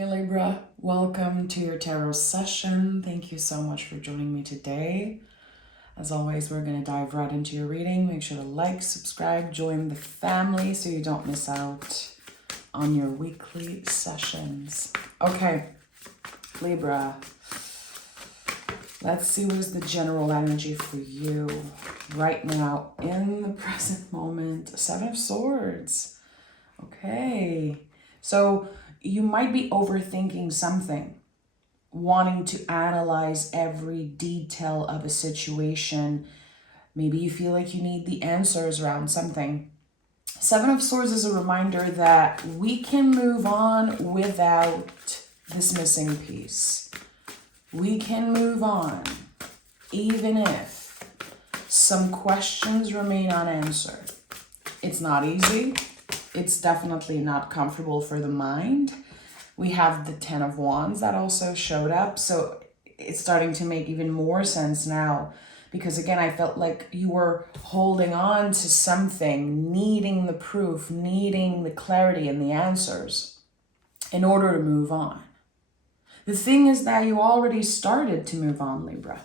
Hey Libra, welcome to your tarot session. Thank you so much for joining me today. As always, we're going to dive right into your reading. Make sure to like, subscribe, join the family so you don't miss out on your weekly sessions. Okay, Libra, let's see what is the general energy for you right now in the present moment. Seven of Swords. Okay, so you might be overthinking something, wanting to analyze every detail of a situation. Maybe you feel like you need the answers around something. Seven of Swords is a reminder that we can move on without this missing piece. We can move on even if some questions remain unanswered. It's not easy. It's definitely not comfortable for the mind. We have the Ten of Wands that also showed up. So it's starting to make even more sense now. Because again, I felt like you were holding on to something, needing the proof, needing the clarity and the answers in order to move on. The thing is that you already started to move on, Libra.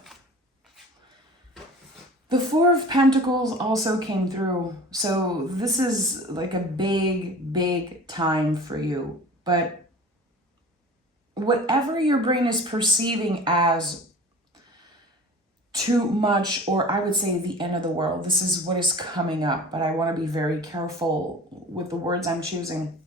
The Four of Pentacles also came through. So this is like a big, big time for you. But whatever your brain is perceiving as too much, or I would say the end of the world, this is what is coming up. But I want to be very careful with the words I'm choosing.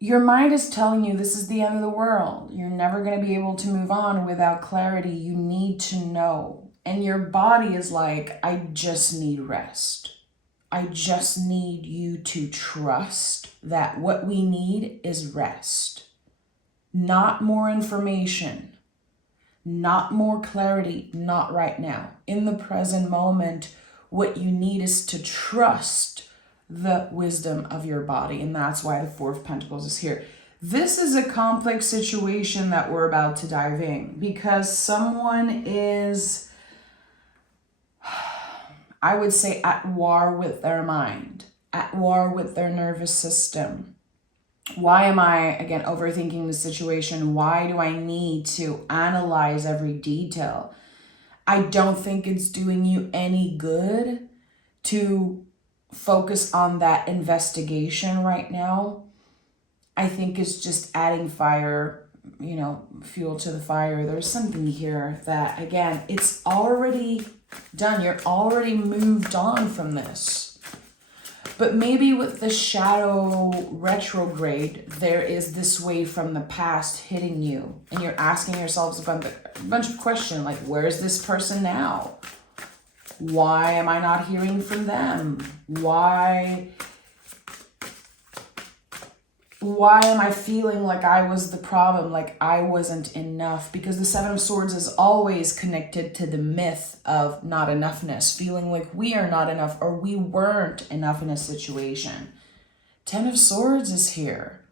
Your mind is telling you this is the end of the world. You're never going to be able to move on without clarity. You need to know. And your body is like, I just need rest. I just need you to trust that what we need is rest. Not more information. Not more clarity. Not right now. In the present moment, what you need is to trust the wisdom of your body. And that's why the Four of Pentacles is here. This is a complex situation that we're about to dive in. Because someone is, I would say, at war with their mind, at war with their nervous system. Why am I, again, overthinking the situation? Why do I need to analyze every detail? I don't think it's doing you any good to focus on that investigation right now. I think it's just adding fire, fuel to the fire. There's something here that, again, it's already done. You're already moved on from this. But maybe with the shadow retrograde, there is this wave from the past hitting you. And you're asking yourselves a bunch of questions like, where is this person now? Why am I not hearing from them? Why am I feeling like I was the problem, like I wasn't enough? Because the Seven of Swords is always connected to the myth of not enoughness, feeling like we are not enough or we weren't enough in a situation. Ten of Swords is here.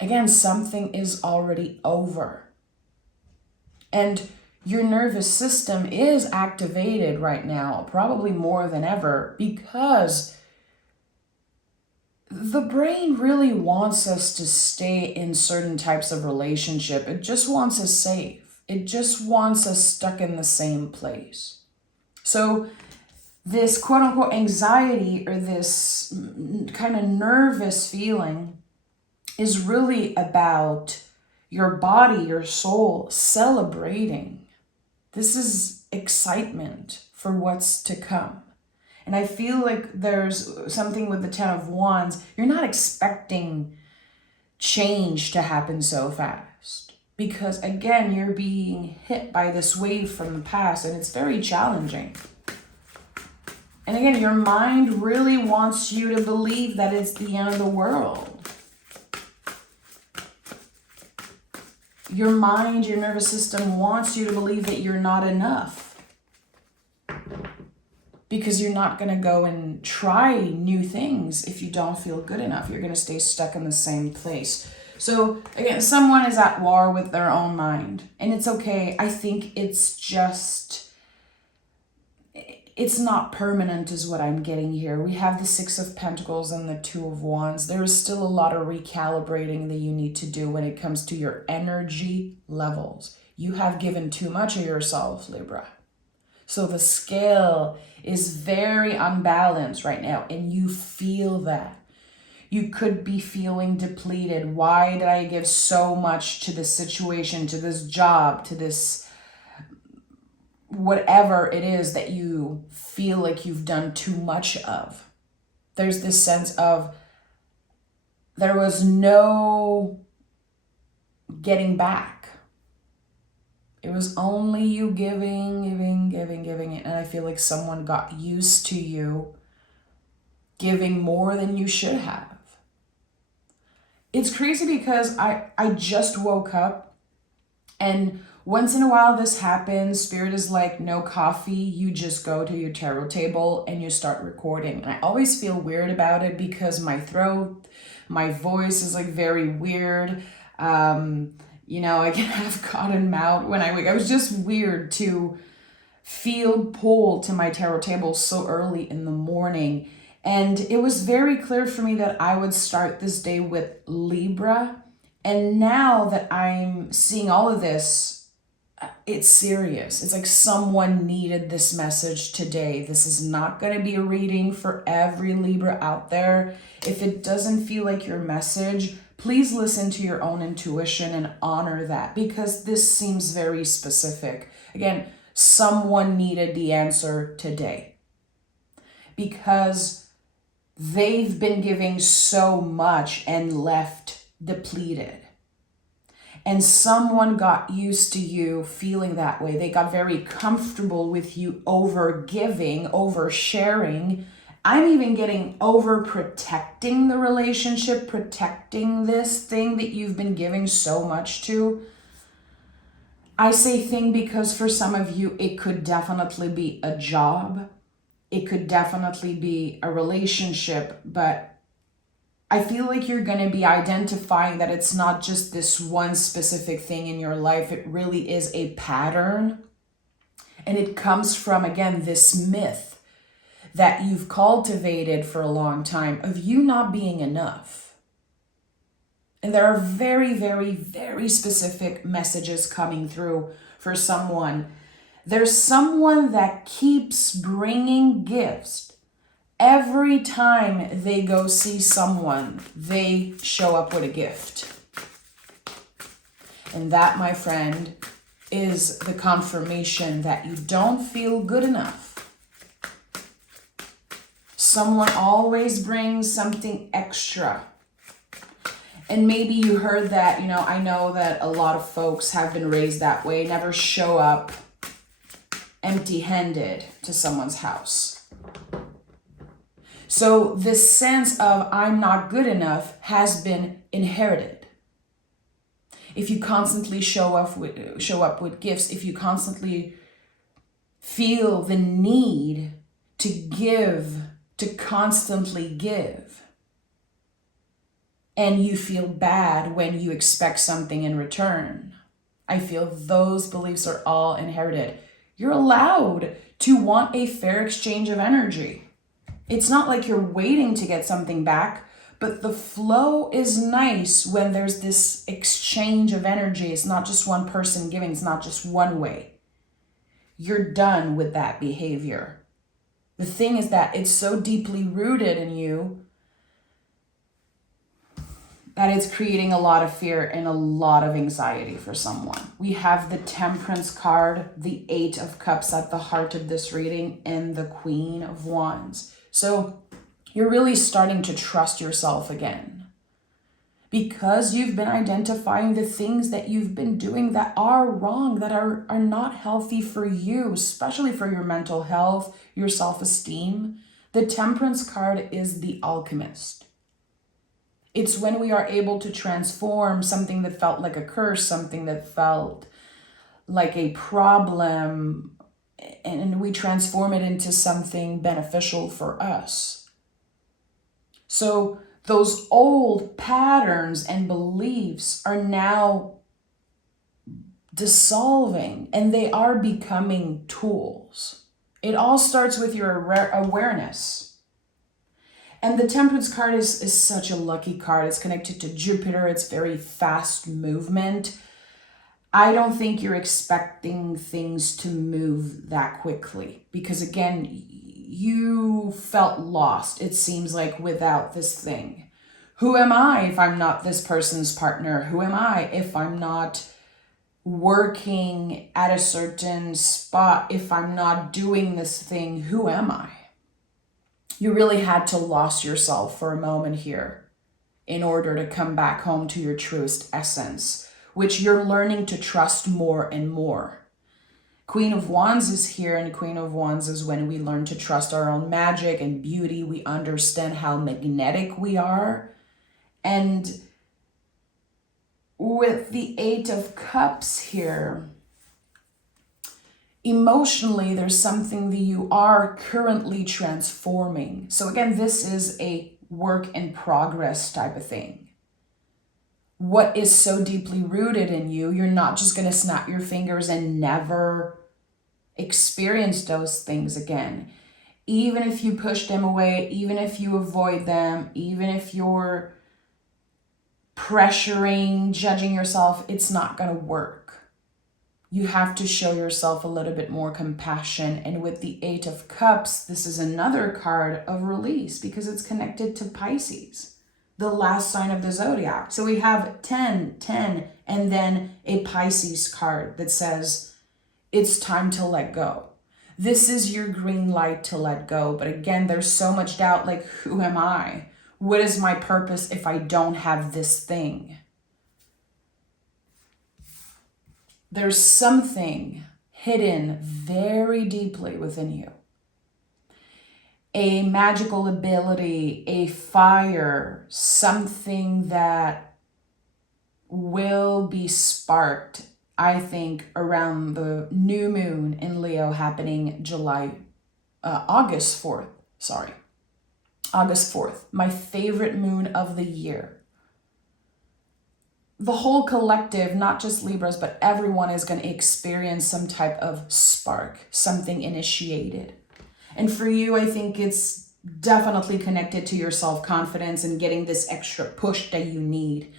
Again, something is already over. And your nervous system is activated right now, probably more than ever, because the brain really wants us to stay in certain types of relationship. It just wants us safe. It just wants us stuck in the same place. So this quote unquote anxiety or this kind of nervous feeling is really about your body, your soul celebrating. This is excitement for what's to come. And I feel like there's something with the Ten of Wands. You're not expecting change to happen so fast. Because again, you're being hit by this wave from the past and it's very challenging. And again, your mind really wants you to believe that it's the end of the world. Your mind, your nervous system wants you to believe that you're not enough. Because you're not going to go and try new things if you don't feel good enough. You're going to stay stuck in the same place. So again, someone is at war with their own mind. And it's okay. I think it's just, it's not permanent is what I'm getting here. We have the Six of Pentacles and the Two of Wands. There is still a lot of recalibrating that you need to do when it comes to your energy levels. You have given too much of yourself, Libra. So the scale is very unbalanced right now, and you feel that. You could be feeling depleted. Why did I give so much to this situation, to this job, to this whatever it is that you feel like you've done too much of? There's this sense of there was no getting back. It was only you giving. And I feel like someone got used to you giving more than you should have. It's crazy because I just woke up, and once in a while this happens. Spirit is like, no coffee. You just go to your tarot table and you start recording. And I always feel weird about it because my throat, my voice is like very weird. You know, I can have cotton mouth when I wake. I was just weird to feel pulled to my tarot table so early in the morning. And it was very clear for me that I would start this day with Libra. And now that I'm seeing all of this, it's serious. It's like someone needed this message today. This is not going to be a reading for every Libra out there. If it doesn't feel like your message, please listen to your own intuition and honor that, because this seems very specific. Again, someone needed the answer today because they've been giving so much and left depleted. And someone got used to you feeling that way. They got very comfortable with you over giving, over sharing. I'm even getting over protecting the relationship, protecting this thing that you've been giving so much to. I say thing because for some of you, it could definitely be a job. It could definitely be a relationship, but I feel like you're going to be identifying that it's not just this one specific thing in your life. It really is a pattern. And it comes from, again, this myth that you've cultivated for a long time of you not being enough. And there are very, very, very specific messages coming through for someone. There's someone that keeps bringing gifts. Every time they go see someone, they show up with a gift. And that, my friend, is the confirmation that you don't feel good enough. Someone always brings something extra. And maybe you heard that, I know that a lot of folks have been raised that way. Never show up empty-handed to someone's house. So this sense of I'm not good enough has been inherited. If you constantly show up with gifts, if you constantly feel the need to give, to constantly give, and you feel bad when you expect something in return, I feel those beliefs are all inherited. You're allowed to want a fair exchange of energy. It's not like you're waiting to get something back, but the flow is nice when there's this exchange of energy. It's not just one person giving. It's not just one way. You're done with that behavior. The thing is that it's so deeply rooted in you that it's creating a lot of fear and a lot of anxiety for someone. We have the Temperance card, the 8 of Cups at the heart of this reading, and the Queen of Wands. So you're really starting to trust yourself again because you've been identifying the things that you've been doing that are wrong, that are not healthy for you, especially for your mental health, your self-esteem. The Temperance card is the alchemist. It's when we are able to transform something that felt like a curse, something that felt like a problem, and we transform it into something beneficial for us. So those old patterns and beliefs are now dissolving, and they are becoming tools. It all starts with your awareness. And the Temperance card is such a lucky card. It's connected to Jupiter. It's very fast movement. I don't think you're expecting things to move that quickly because, again, you felt lost, it seems like, without this thing. Who am I if I'm not this person's partner? Who am I if I'm not working at a certain spot? If I'm not doing this thing, who am I? You really had to lose yourself for a moment here in order to come back home to your truest essence, which you're learning to trust more and more. Queen of Wands is here, and Queen of Wands is when we learn to trust our own magic and beauty. We understand how magnetic we are. And with the Eight of Cups here, emotionally, there's something that you are currently transforming. So again, this is a work in progress type of thing. What is so deeply rooted in you, you're not just going to snap your fingers and never experience those things again. Even if you push them away, even if you avoid them, even if you're pressuring, judging yourself, it's not going to work. You have to show yourself a little bit more compassion. And with the Eight of Cups, this is another card of release because it's connected to Pisces, the last sign of the zodiac. So we have 10, and then a Pisces card that says, it's time to let go. This is your green light to let go. But again, there's so much doubt, like, who am I? What is my purpose if I don't have this thing? There's something hidden very deeply within you. A magical ability, a fire, something that will be sparked, I think, around the new moon in Leo happening August 4th. August 4th, my favorite moon of the year. The whole collective, not just Libras, but everyone is going to experience some type of spark, something initiated. And for you, I think it's definitely connected to your self-confidence and getting this extra push that you need.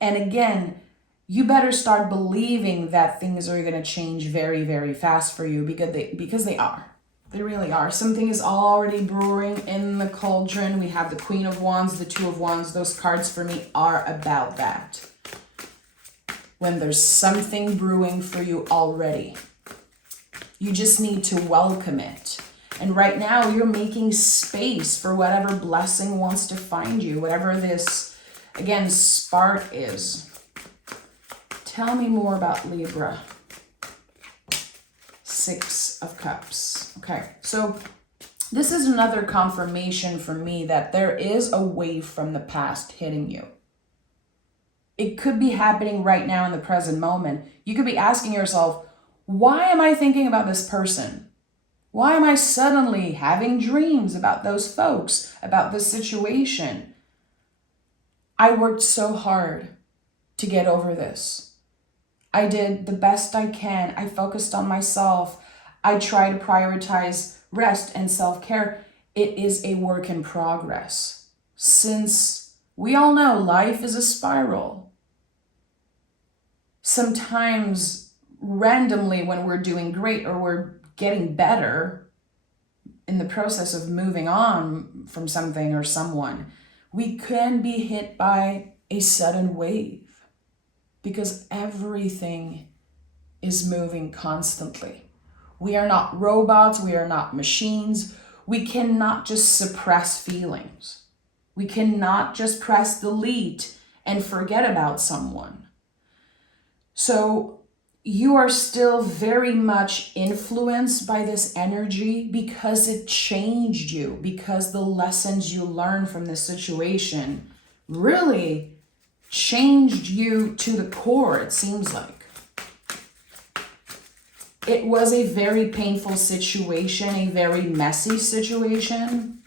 And again, you better start believing that things are going to change very, very fast for you because they are. They really are. Something is already brewing in the cauldron. We have the Queen of Wands, the Two of Wands. Those cards for me are about that. When there's something brewing for you already, you just need to welcome it. And right now you're making space for whatever blessing wants to find you, whatever this, again, spark is. Tell me more about Libra. Six of Cups. Okay, so this is another confirmation for me that there is a wave from the past hitting you. It could be happening right now in the present moment. You could be asking yourself, why am I thinking about this person? Why am I suddenly having dreams about those folks, about this situation? I worked so hard to get over this. I did the best I can. I focused on myself. I try to prioritize rest and self-care. It is a work in progress. Since we all know life is a spiral. Sometimes randomly when we're doing great or we're getting better in the process of moving on from something or someone, we can be hit by a sudden wave because everything is moving constantly. We are not robots. We are not machines. We cannot just suppress feelings. We cannot just press delete and forget about someone. So you are still very much influenced by this energy because it changed you, because the lessons you learned from this situation really changed you to the core, it seems like. It was a very painful situation, a very messy situation.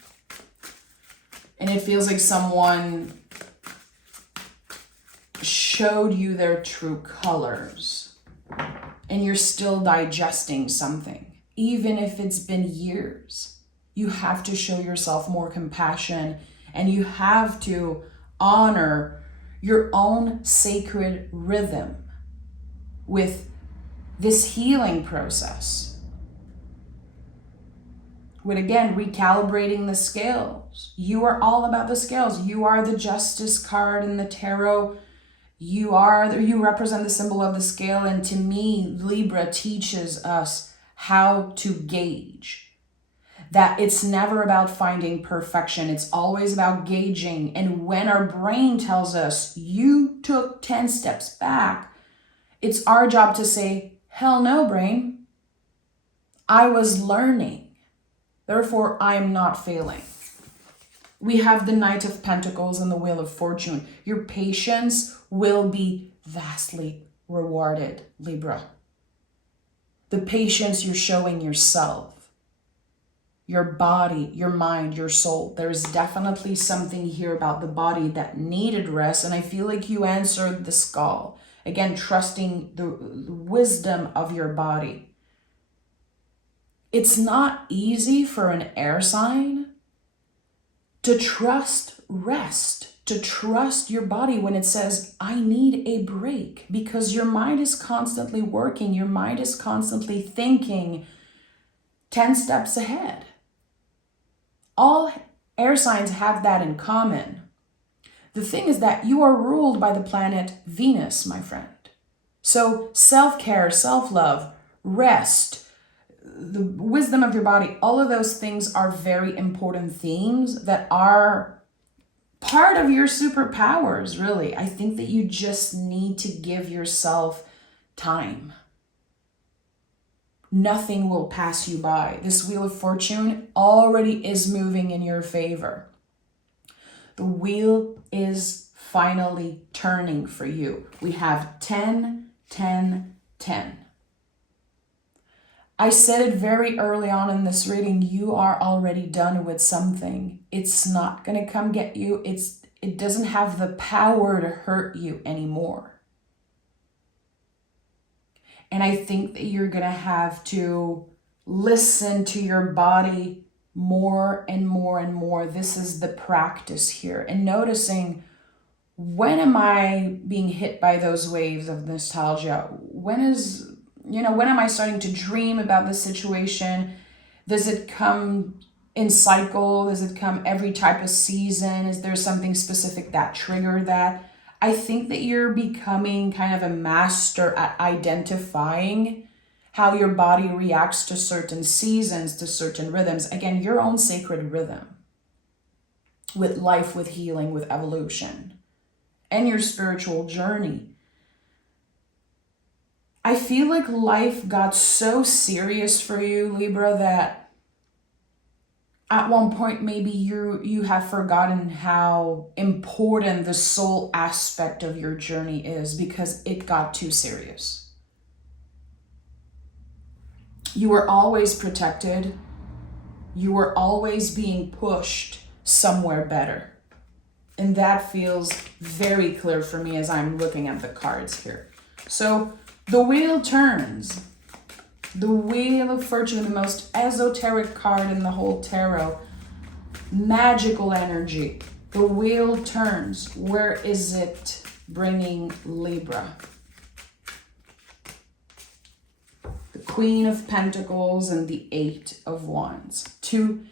And it feels like someone showed you their true colors and you're still digesting something. even if it's been years. You have to show yourself more compassion, and you have to honor your own sacred rhythm with this healing process. With, again, recalibrating the scales. You are all about the scales. You are the Justice card in the tarot. You represent the symbol of the scale. And to me, Libra teaches us how to gauge. That it's never about finding perfection. It's always about gauging. And when our brain tells us, you took 10 steps back, it's our job to say, hell no, brain. I was learning. Therefore, I am not failing. We have the Knight of Pentacles and the Wheel of Fortune. Your patience will be vastly rewarded, Libra. The patience you're showing yourself, your body, your mind, your soul. There's definitely something here about the body that needed rest, and I feel like you answered this call. Again, trusting the wisdom of your body. It's not easy for an air sign to trust rest, to trust your body when it says, I need a break, because your mind is constantly working. Your mind is constantly thinking 10 steps ahead. All air signs have that in common. The thing is that you are ruled by the planet Venus, my friend. So self-care, self-love, rest, the wisdom of your body, all of those things are very important themes that are part of your superpowers, really. I think that you just need to give yourself time. Nothing will pass you by. This Wheel of Fortune already is moving in your favor. The wheel is finally turning for you. We have 10, 10, 10. I said it very early on in this reading, you are already done with something. It's not going to come get you. It doesn't have the power to hurt you anymore. And I think that you're going to have to listen to your body more and more and more. This is the practice here. And noticing, when am I being hit by those waves of nostalgia? When am I starting to dream about the situation? Does it come in cycle? Does it come every type of season? Is there something specific that triggered that? I think that you're becoming kind of a master at identifying how your body reacts to certain seasons, to certain rhythms. Again, your own sacred rhythm with life, with healing, with evolution, and your spiritual journey. I feel like life got so serious for you, Libra, that at one point maybe you have forgotten how important the soul aspect of your journey is, because it got too serious. You were always protected. You were always being pushed somewhere better. And that feels very clear for me as I'm looking at the cards here. So the wheel turns. The Wheel of Fortune, the most esoteric card in the whole tarot. Magical energy. The wheel turns. Where is it bringing Libra? The Queen of Pentacles and the Eight of Wands. To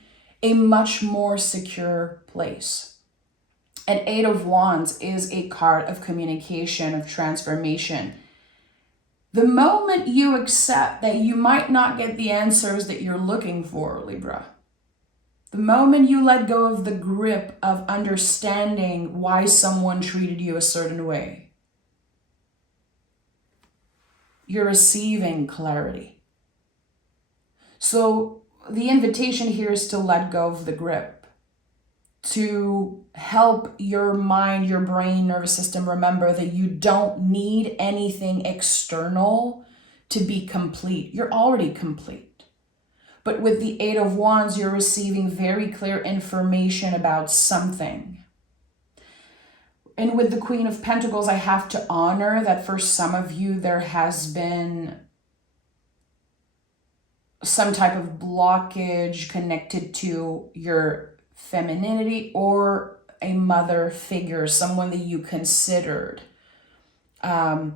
a much more secure place. An Eight of Wands is a card of communication, of transformation. The moment you accept that you might not get the answers that you're looking for, Libra, the moment you let go of the grip of understanding why someone treated you a certain way, you're receiving clarity. So the invitation here is to let go of the grip, to help your mind, your brain, nervous system remember that you don't need anything external to be complete. You're already complete. But with the Eight of Wands, you're receiving very clear information about something. And with the Queen of Pentacles, I have to honor that for some of you, there has been some type of blockage connected to your femininity or a mother figure, someone that you considered an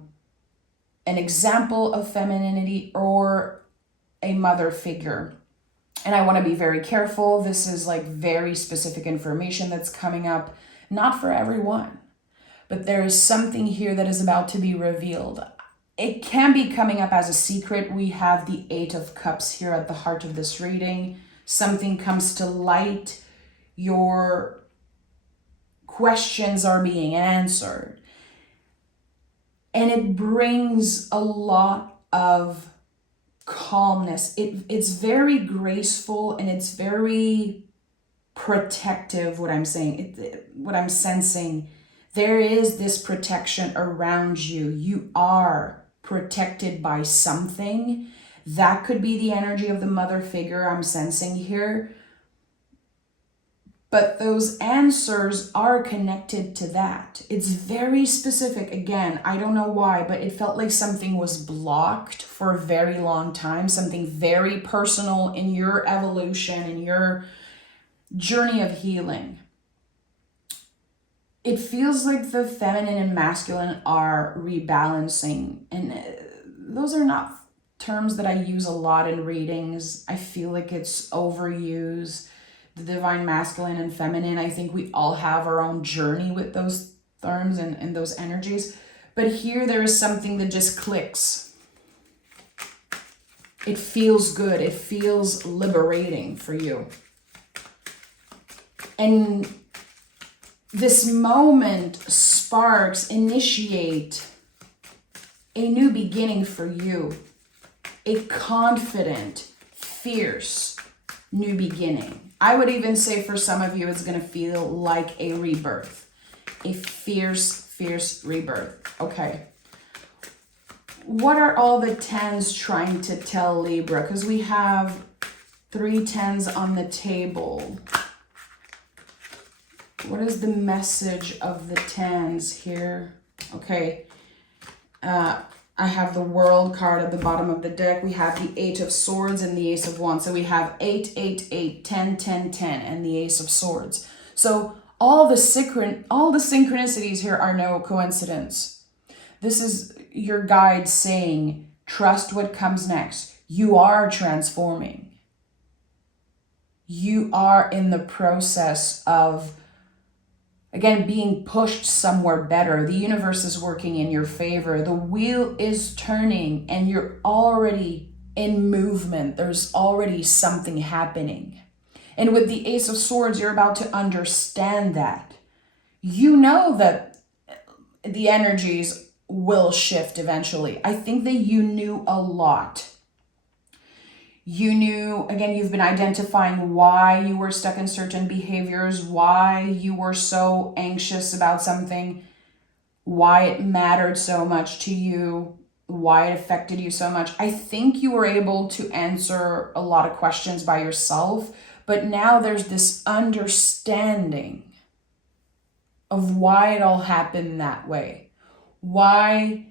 example of femininity or a mother figure. And I want to be very careful. This is like very specific information that's coming up, not for everyone, but there is something here that is about to be revealed. It can be coming up as a secret. We have the Eight of Cups here at the heart of this reading. Something comes to light. Your questions are being answered. And it brings a lot of calmness. It's very graceful and it's very protective, what I'm saying, what I'm sensing. There is this protection around you. You are protected by something. That could be the energy of the mother figure I'm sensing here. But those answers are connected to that. It's very specific. Again, I don't know why, but it felt like something was blocked for a very long time. Something very personal in your evolution, in your journey of healing. It feels like the feminine and masculine are rebalancing. And those are not terms that I use a lot in readings. I feel like it's overused. The divine masculine and feminine, I think we all have our own journey with those terms and those energies. But here there is something that just clicks. It feels good. It feels liberating for you. And this moment sparks, initiate a new beginning for you. A confident, fierce new beginning. I would even say for some of you, it's going to feel like a rebirth. A fierce, fierce rebirth. Okay. What are all the tens trying to tell Libra? Because we have 3 tens on the table. What is the message of the tens here? Okay. I have the World card at the bottom of the deck. We have the Eight of Swords and the Ace of Wands. So we have 8, 8, 8, 10, 10, 10, and the Ace of Swords. So all the synchronicities here are no coincidence. This is your guide saying, trust what comes next. You are transforming. You are in the process of, again, being pushed somewhere better. The universe is working in your favor. The wheel is turning and you're already in movement. There's already something happening. And with the Ace of Swords, you're about to understand that. You know that the energies will shift eventually. I think that you knew a lot. You knew, again, you've been identifying why you were stuck in certain behaviors, why you were so anxious about something, why it mattered so much to you, why it affected you so much. I think you were able to answer a lot of questions by yourself, but now there's this understanding of why it all happened that way. Why,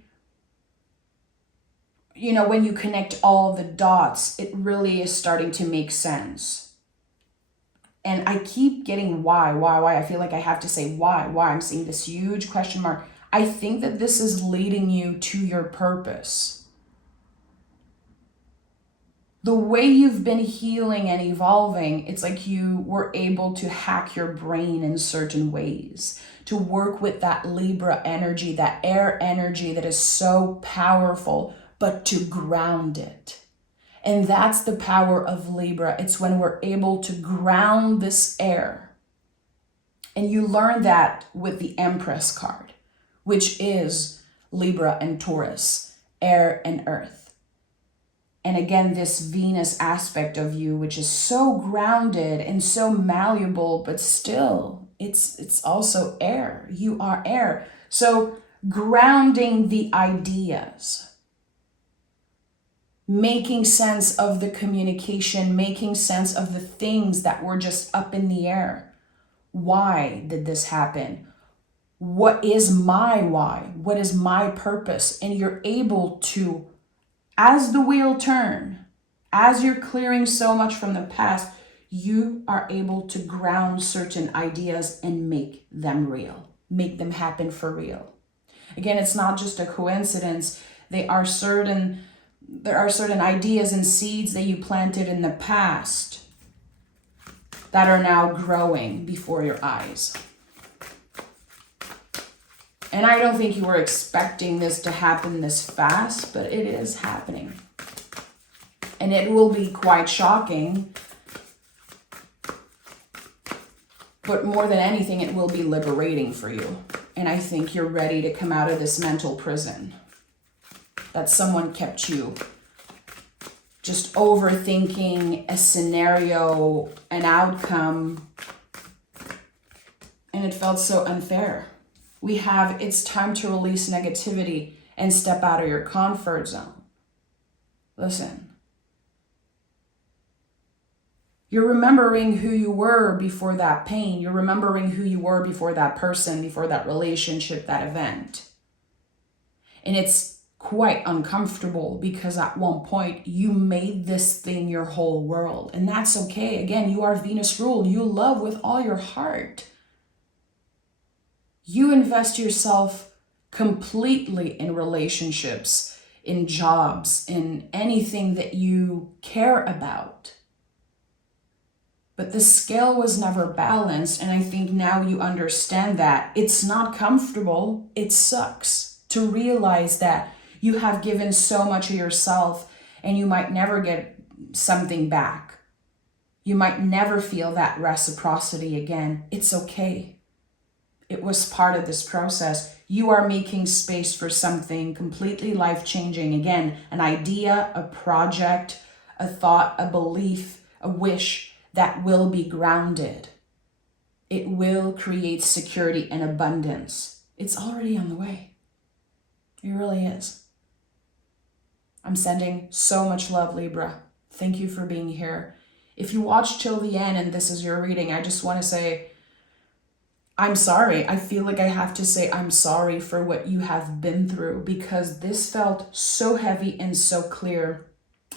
you know, when you connect all the dots, it really is starting to make sense. And I keep getting why. I feel like I have to say why. I'm seeing this huge question mark. I think that this is leading you to your purpose. The way you've been healing and evolving, it's like you were able to hack your brain in certain ways, to work with that Libra energy, that air energy that is so powerful, but to ground it. And that's the power of Libra. It's when we're able to ground this air. And you learn that with the Empress card, which is Libra and Taurus, air and earth. And again, this Venus aspect of you, which is so grounded and so malleable, but still, it's also air. You are air. So grounding the ideas, making sense of the communication, making sense of the things that were just up in the air. Why did this happen? What is my why? What is my purpose? And you're able to, as the wheel turn, As you're clearing so much from the past, you are able to ground certain ideas and make them real, make them happen for real. Again, it's not just a coincidence. There are certain ideas and seeds that you planted in the past that are now growing before your eyes. And I don't think you were expecting this to happen this fast, but it is happening. And it will be quite shocking. But more than anything, it will be liberating for you. And I think you're ready to come out of this mental prison that someone kept you just overthinking a scenario, an outcome, and it felt so unfair. We have, it's time to release negativity and step out of your comfort zone. Listen. You're remembering who you were before that pain. You're remembering who you were before that person, before that relationship, that event. And it's quite uncomfortable because at one point you made this thing your whole world. And that's okay. Again, you are Venus ruled. You love with all your heart. You invest yourself completely in relationships, in jobs, in anything that you care about. But the scale was never balanced, and I think now you understand that. It's not comfortable. It sucks to realize that you have given so much of yourself and you might never get something back. You might never feel that reciprocity again. It's okay. It was part of this process. You are making space for something completely life-changing. Again, an idea, a project, a thought, a belief, a wish that will be grounded. It will create security and abundance. It's already on the way. It really is. I'm sending so much love, Libra. Thank you for being here. If you watched till the end and this is your reading, I just want to say, I'm sorry. I feel like I have to say I'm sorry for what you have been through because this felt so heavy and so clear.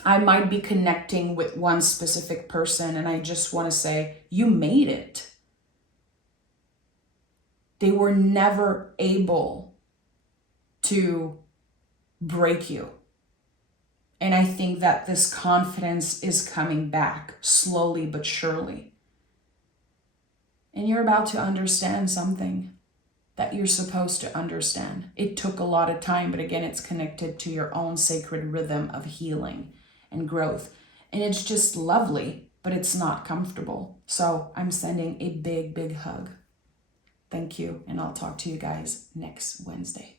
I might be connecting with one specific person and I just want to say, you made it. They were never able to break you. And I think that this confidence is coming back slowly but surely. And you're about to understand something that you're supposed to understand. It took a lot of time, but again, it's connected to your own sacred rhythm of healing and growth. And it's just lovely, but it's not comfortable. So I'm sending a big, big hug. Thank you, and I'll talk to you guys next Wednesday.